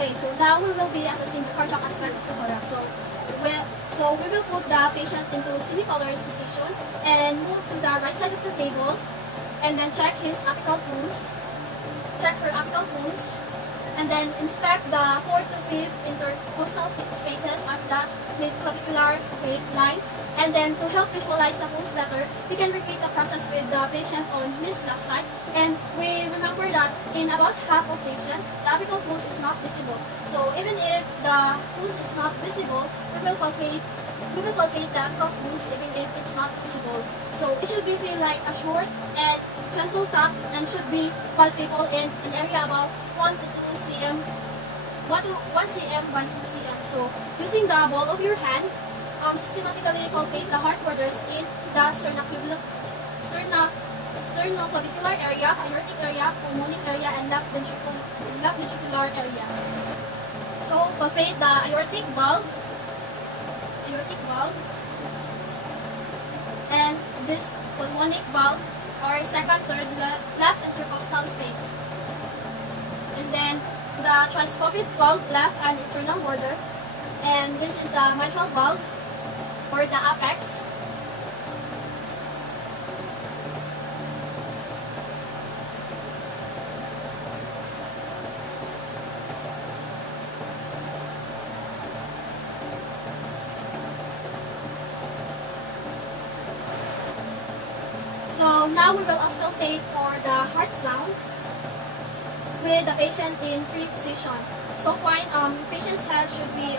Okay, so now we will be assessing the cardiac aspect of the thorax. We will put the patient into semi-collarist position and move to the right side of the table and then check his apical pulse, check her apical pulse, and then inspect the 4th to 5th intercostal spaces at the mid-clavicular line. And then to help visualize the pulse better, we can repeat the process with the patient on his left side. And we remember that in about half of patients, the apical pulse is not visible. So even if the pulse is not visible, we will palpate the apical pulse even if it's not visible. So it should be feel like a short and gentle tap and should be palpable in an area about 1 to 2 cm, 1 cm, 1 to 2 cm. So using the ball of your hand, systematically palpate the heart borders in the sternoclavicular area, aortic area, pulmonic area, and left ventricular area. So palpate the aortic valve, and this pulmonic valve or second, third, left intercostal space. And then the tricuspid valve, left and internal border. And this is the mitral valve, or the apex. So now we will auscultate for the heart sound with the patient in tree position. So patient's head should be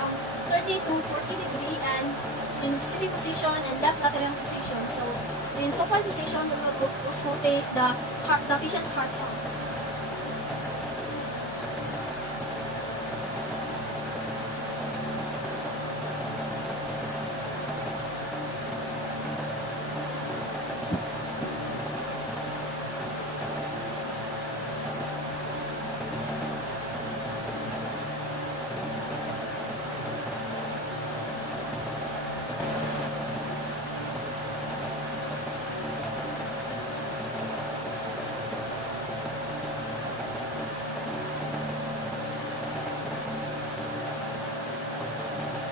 30 to 40 degree and in sitting position and left lateral position. So in supine position, we will auscultate the patient's heart sound.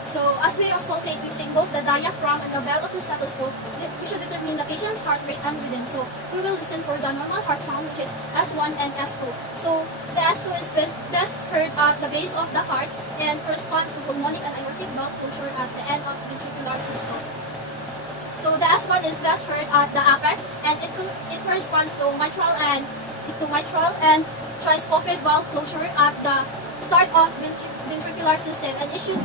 So as we auscultate using both the diaphragm and the bell of the stethoscope, we should determine the patient's heart rate and rhythm. So we will listen for the normal heart sound, which is S1 and S2. So the S2 is best heard at the base of the heart and corresponds to pulmonic and aortic valve closure at the end of the ventricular system. So the S1 is best heard at the apex, and it corresponds to mitral and tricuspid valve closure at the start of ventricular system, and it should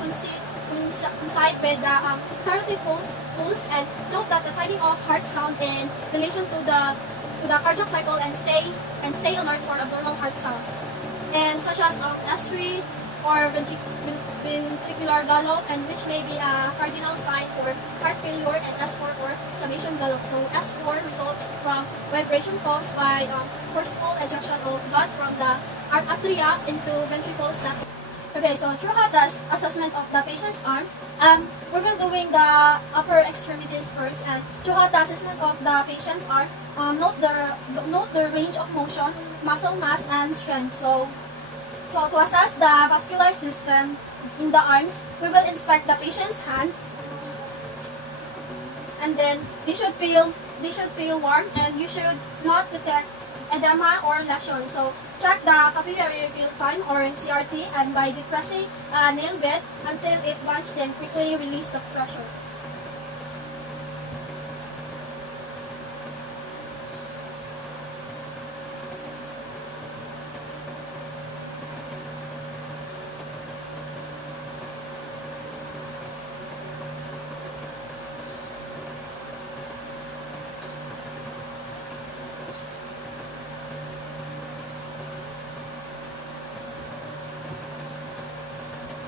coincide with the carotid pulse, and note that the timing of heart sound in relation to the cardiac cycle, and stay alert for abnormal heart sound, and such as S3 or ventricular gallop, and which may be a cardinal sign for heart failure, and S4 or summation gallop. So S4 results from vibration caused by forceful ejection of blood from the atria into ventricles. Okay, so throughout the assessment of the patient's arm, we will doing the upper extremities first, and throughout the assessment of the patient's arm, note the range of motion, muscle mass, and strength. So to assess the vascular system in the arms, we will inspect the patient's hand, and then they should feel warm, and you should not detect edema or lesion. So check the capillary refill time, or CRT, and by depressing a nail bed until it launches, then quickly release the pressure.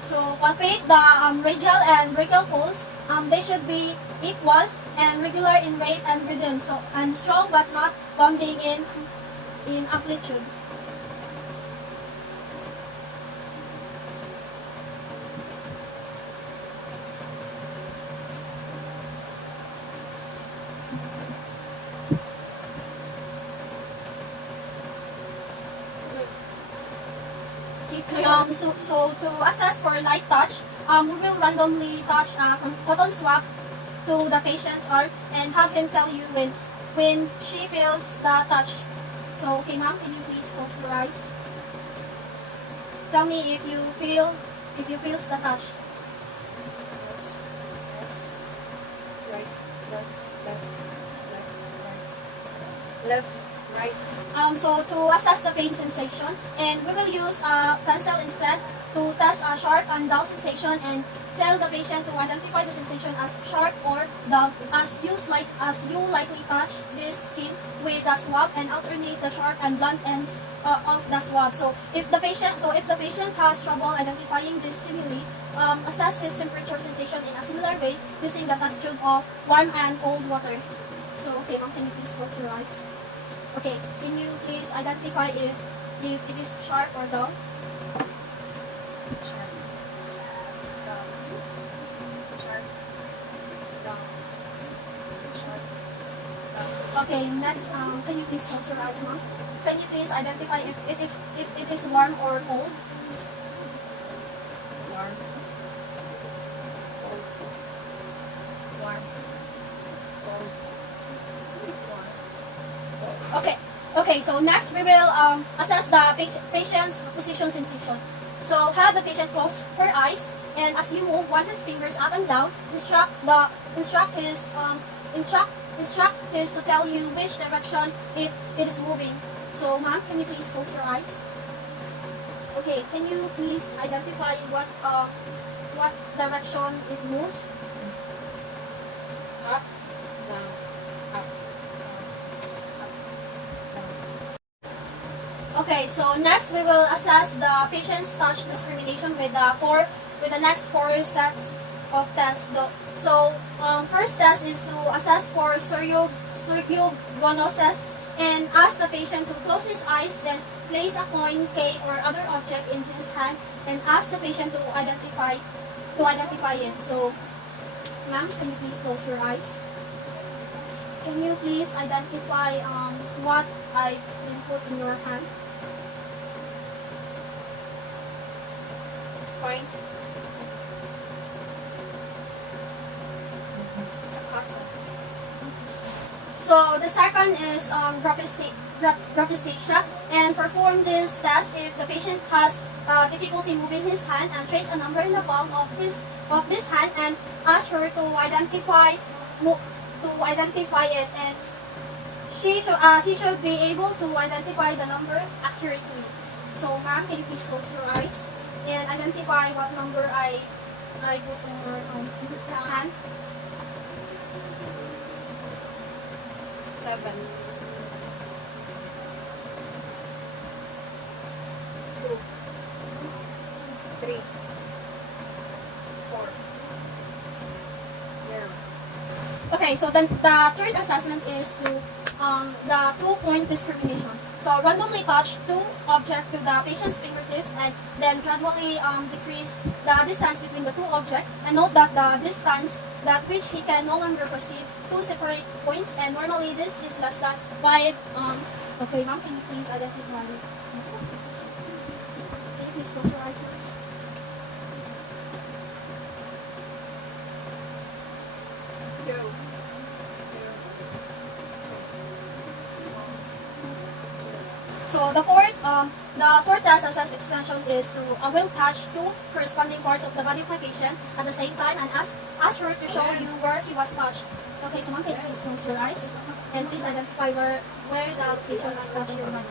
So palpate the radial and brachial pulse. They should be equal and regular in rate and rhythm, so and strong but not bounding in amplitude. So to assess for light touch, we will randomly touch a cotton swab to the patient's arm and have him tell you when she feels the touch. So, okay, ma'am, can you please close your eyes? Tell me if you feels the touch. Yes. Yes. Right. Left. Left. Left. Right. Left. Right. So to assess the pain sensation, and we will use a pencil instead to test a sharp and dull sensation and tell the patient to identify the sensation as sharp or dull as you likely touch this skin with the swab and alternate the sharp and blunt ends of the swab. So if the patient has trouble identifying this stimuli, assess his temperature sensation in a similar way using the test tube of warm and cold water. So okay, ma'am, can you please close your eyes? Okay, can you please identify if it is sharp or dull? Sharp. Down. Sharp. Down. Sharp. Down. Okay, next, can you please close your eyes, ma'am? Can you please identify if it is warm or cold? Warm. Cold. Warm. Cold. Warm. Okay. Okay, so next we will assess the patient's position sensation. So have the patient close her eyes, and as you move one his fingers up and down, instruct his to tell you which direction it is moving. So ma'am, can you please close your eyes? Okay, can you please identify what direction it moves? Up. Down. Up. Okay, so next we will assess the patient's touch discrimination with the next 4 sets of tests. So first test is to assess for stereognosis and ask the patient to close his eyes, then place a coin, K, or other object in his hand, and ask the patient to identify it. So, ma'am, can you please close your eyes? Can you please identify what I put in your hand? Points. It's a cotton. So the second is graphesthesia, and perform this test if the patient has difficulty moving his hand, and trace a number in the palm of this hand and ask her to identify it, and he should be able to identify the number accurately. So ma'am, can you please close your eyes and identify what number I put in your hand? 7. 2. 3. 4. 0. Okay, so then the third assessment is to the 2-point discrimination. So randomly touch 2 objects to the patient's fingertips and then gradually decrease the distance between the 2 objects, and note that the distance that which he can no longer perceive 2 separate points, and normally this is less than 5. Okay, ma'am, can you please identify it? Can you please close your eyes? Go. So the fourth test assess extension is to will touch 2 corresponding parts of the body of my patient at the same time and ask her to show you where he was touched. Okay, so ma'am, can you please close your eyes and please identify where the patient might touch your body.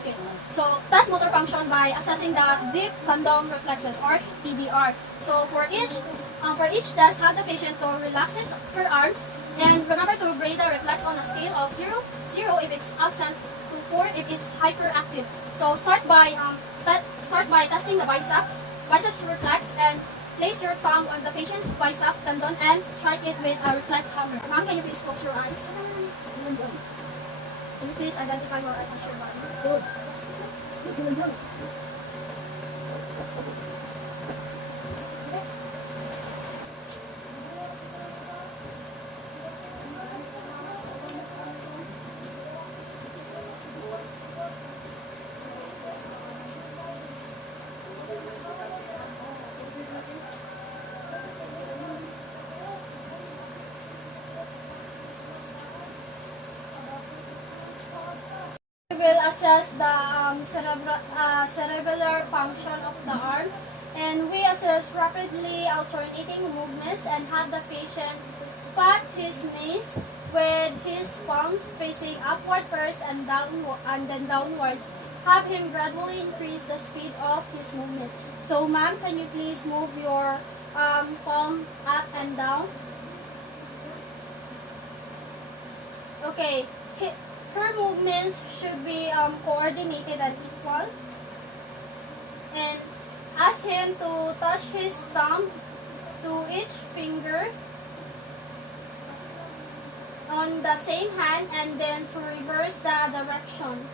Okay. So test motor function by assessing the deep condom reflexes, or DDR. So for each test, have the patient to relax her arms, and remember to grade the reflex on a scale of 0 if it's absent to 4 if it's hyperactive. So start by testing the biceps reflex, and place your thumb on the patient's bicep tendon and strike it with a reflex hammer. Ma'am, can you please close your eyes? Can you please identify where I touch your body? will assess the cerebellar function of the arm, and we assess rapidly alternating movements and have the patient pat his knees with his palms facing upward first and then downwards. Have him gradually increase the speed of his movement. So, ma'am, can you please move your palm up and down? Okay. Her movements should be coordinated and equal. And ask him to touch his thumb to each finger on the same hand and then to reverse the direction.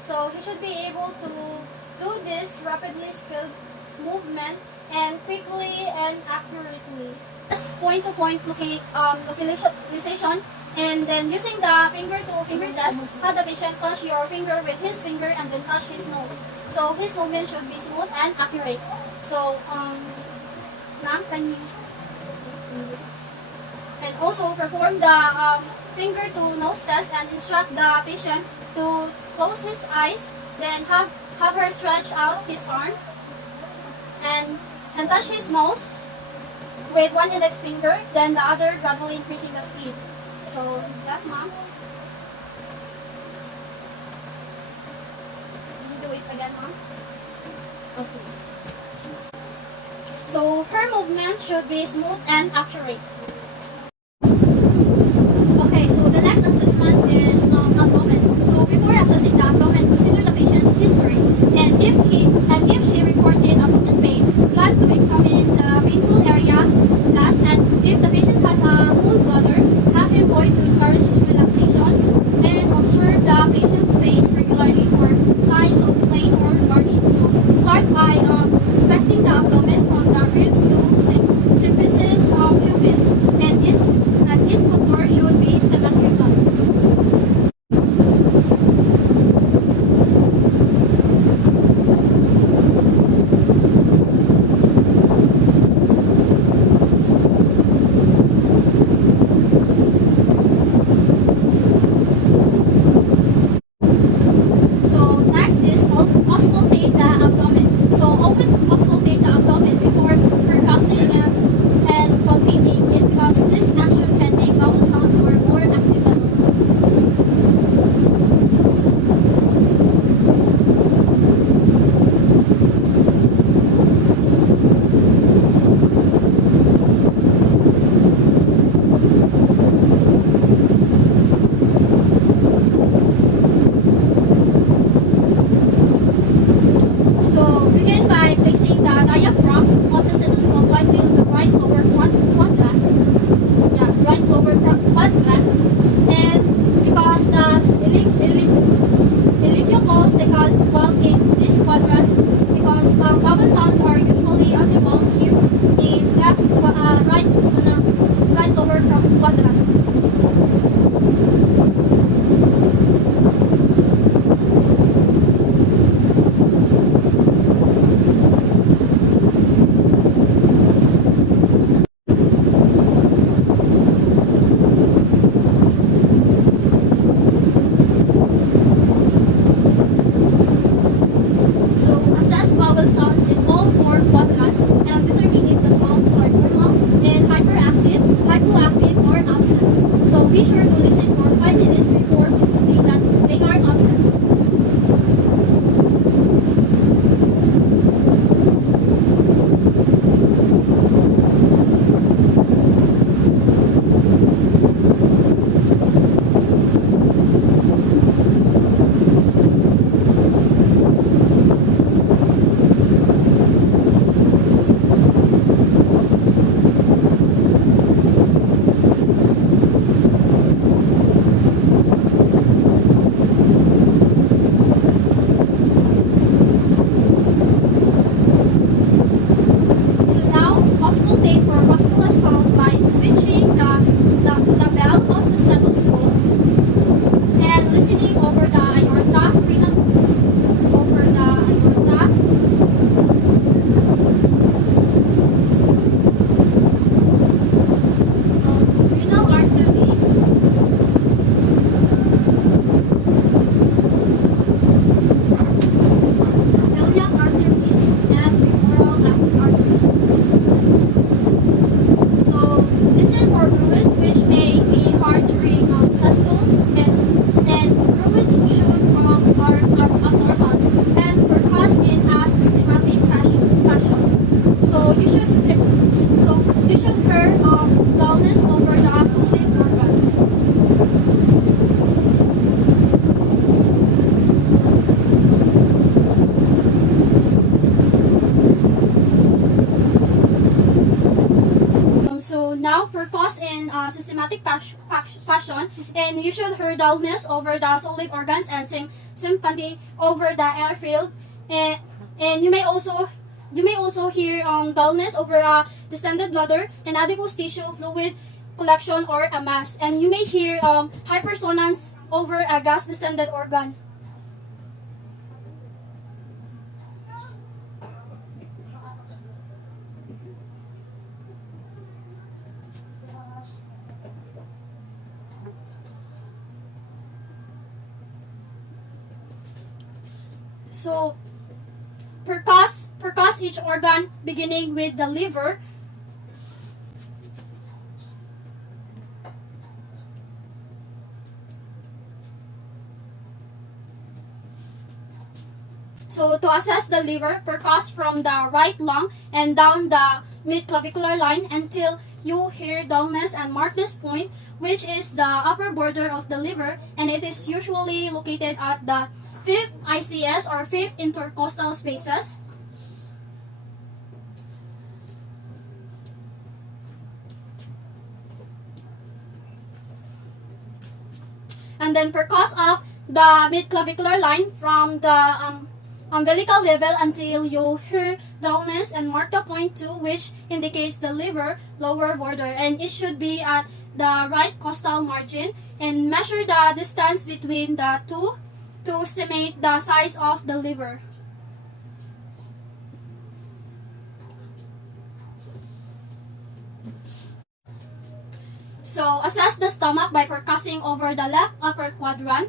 So he should be able to do this rapidly skilled movement and quickly and accurately. Just point-to-point localization, and then using the finger-to-finger test, have the patient touch your finger with his finger and then touch his nose. So his movement should be smooth and accurate. So, ma'am, can you? And also perform the finger-to-nose test and instruct the patient to close his eyes, then have her stretch out his arm and touch his nose with one index finger, then the other gradually increasing the speed. So, left, ma'am. Can you do it again, ma'am? Okay. So, her movement should be smooth and accurate. Okay, so the next assessment is abdomen. So before assessing the abdomen, consider the patient's history, and if she reported abdomen pain, plan to examine the painful area last, and if the patient has a full bladder, have him point to encourage relaxation, and observe the patient's face regularly for signs of pain or burning. So start by inspecting the abdomen from the ribs to symphysis pubis. now percuss in systematic fashion, and you should hear dullness over the solid organs and sympathy over the airfield, and you may also hear dullness over distended bladder and adipose tissue fluid collection or a mass, and you may hear hypersonance over a gas distended organ. So, percuss each organ beginning with the liver. So, to assess the liver, percuss from the right lung and down the mid-clavicular line until you hear dullness and mark this point, which is the upper border of the liver, and it is usually located at the 5th ICS or 5th intercostal spaces. And then percuss up the mid-clavicular line from the umbilical level until you hear dullness and mark the point 2, which indicates the liver lower border, and it should be at the right costal margin, and measure the distance between the two to estimate the size of the liver. So, assess the stomach by percussing over the left upper quadrant.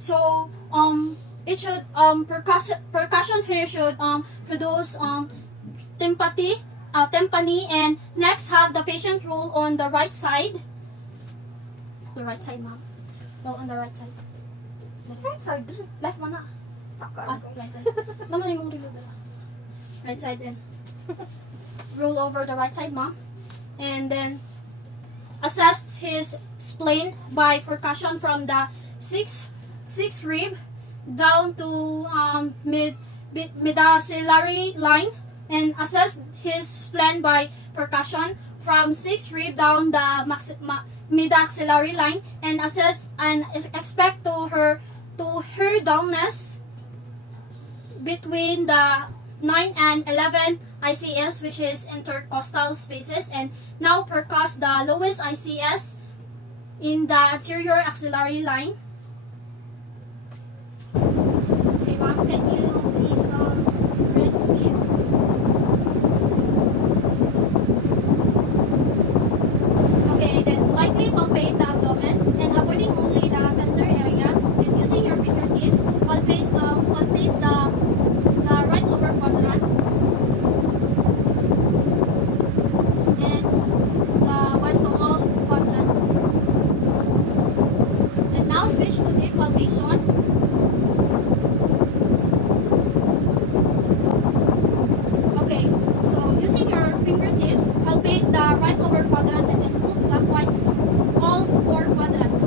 So, it should percussion here should produce tympani, and next have the patient roll on the right side. The right side, ma'am. Roll on the right side. Right side. Left mo na. Taka. Right side. Naman yung reload na. Right side and roll over the right side, ma'am. And then assess his spleen by percussion from the sixth rib down to mid-axillary line, and assess his spleen by percussion from 6th rib down the mid-axillary line, and assess and expect to hear dullness between the 9 and 11 ICS, which is intercostal spaces, and now percuss the lowest ICS in the anterior axillary line. Okay, ma'am, can you please read it? Okay, then lightly palpate the abdomen and avoiding only the tender area, and using your fingertips, palpate the right lower quadrant and the west of all quadrant. And now switch to deep palpation. Okay, so using your fingertips, palpate the right lower quadrant and then move clockwise to all 4 quadrants.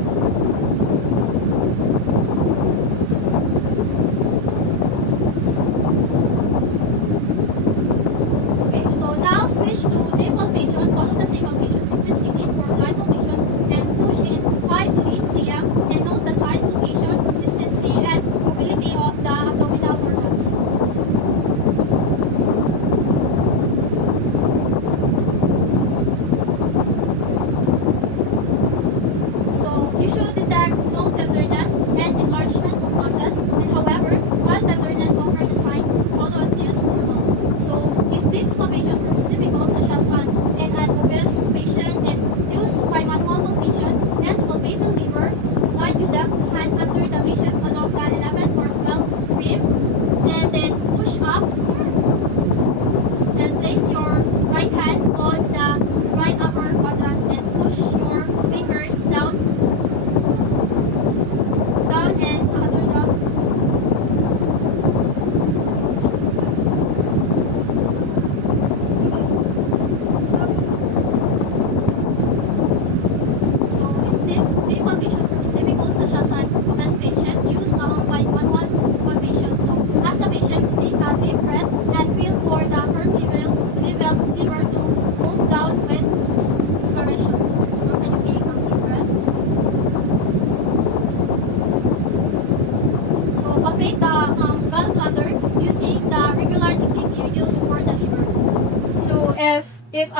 if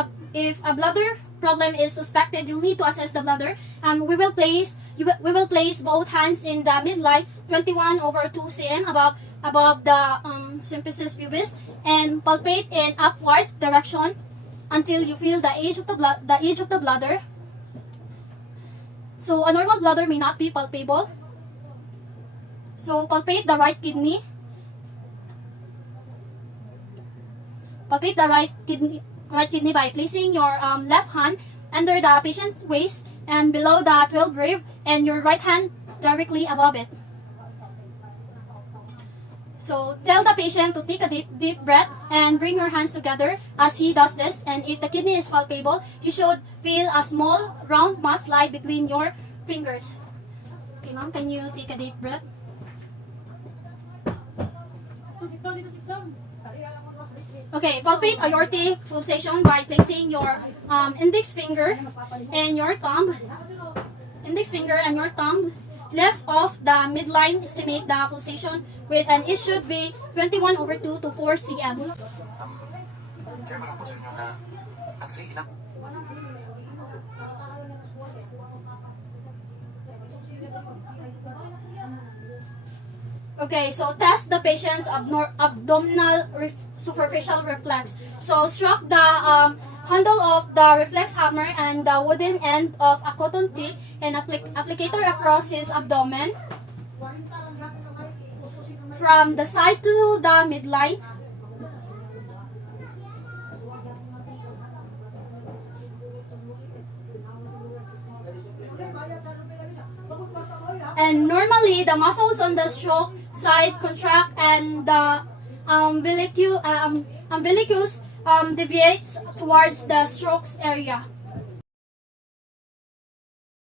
a bladder problem is suspected, you'll need to assess the bladder. We will place both hands in the midline, 21/2 cm above the symphysis pubis, and palpate in upward direction until you feel the edge of the bladder. So a normal bladder may not be palpable. So palpate the right kidney. Palpate the right kidney by placing your left hand under the patient's waist and below the 12 rib, and your right hand directly above it. So tell the patient to take a deep breath and bring your hands together as he does this. And if the kidney is palpable, you should feel a small round mass slide between your fingers. Okay, ma'am, can you take a deep breath? Okay, palpate aortic pulsation by placing your index finger and your thumb left of the midline. Estimate the pulsation with, and it should be 21/2 to 4 cm. Sir, mga puso nyo na actually ilang Okay, so test the patient's abdominal superficial reflex. So stroke the handle of the reflex hammer and the wooden end of a cotton tip and applicator across his abdomen from the side to the midline. And normally, the muscles on the stroke side contract and the umbilicus deviates towards the stroke's area.